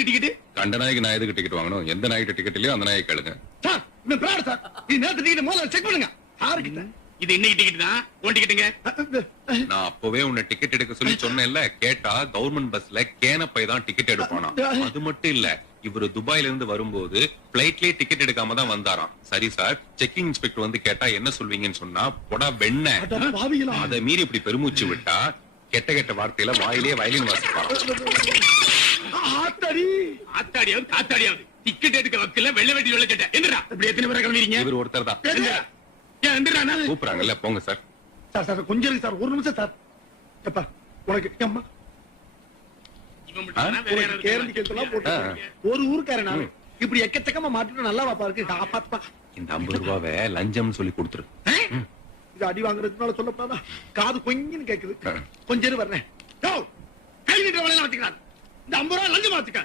Ticket கண்ட நாய்க்கு நான் எதுக்கு டிக்கெட் வாங்கணும்? எந்த நாய்கிட்ட டிக்கெட் இல்லையோ அந்த நாயை கேளுங்க. சார் இந்த பிராட் சார் இது நேத்து டிக்கெட் முதல்ல செக் பண்ணுங்க. யாருக்கிட்ட இது இன்னைக்கு டிக்கெட் தான் ஒன் டிக்கெட்டுங்க. நான் அப்பவே உன்னை டிக்கெட் எடுக்க சொல்லி சொன்னேன்ல. கேட்டா கவர்மெண்ட் பஸ்ல கேனப்பை தான் டிக்கெட் எடுப்பானா. அது மட்டும் இல்ல, இவரு துபாயில இருந்து வரும்போது பிளைட்லயே டிக்கெட் எடுக்காம தான் வந்தாராம். சரி சார், செக்கிங் இன்ஸ்பெக்டர் வந்து கேட்டா என்ன சொல்வீங்கன்னு சொன்னா, பொடா வெண்ண. அதை மீறி இப்படி பெருமூச்சு விட்டா கெட்ட கெட்ட வார்த்தையில வாயிலேயே வயலின் வாசிப்பான். ஆத்தாடியாவது டிக்கெட் எடுக்க வக்கல வெள்ள வெட்டி வெள்ள கேட்ட என்னடா இப்படி எத்தனை பேரை கிளம்பிறீங்க? இவர் ஒருத்தர் தான். கூப்பிடுறாங்கல்ல, போங்க சார். சார் சார் கொஞ்சம் இருக்கு சார், ஒரு நிமிஷம் சார். எப்பா உனக்கு அம்மா ஒரு ஊருக்காரன் நானு இப்படி எக்கச்சக்கமா மாட்டிட்டு நல்லா வாப்பா இருக்கு. காப்பாத்துப்பா. இந்த 50 ரூபாவை லஞ்சம் சொல்லி கொடுத்துரு. இது அடி வாங்குறதுனால சொல்லப்படாதா? காது கொஞ்சம் கேக்குது. கொஞ்சம் வர்றேன். கை நீட்டுற வேலையெல்லாம் வச்சுக்கிறான். இந்த 50 ரூபாய் லஞ்சம் வச்சுக்க.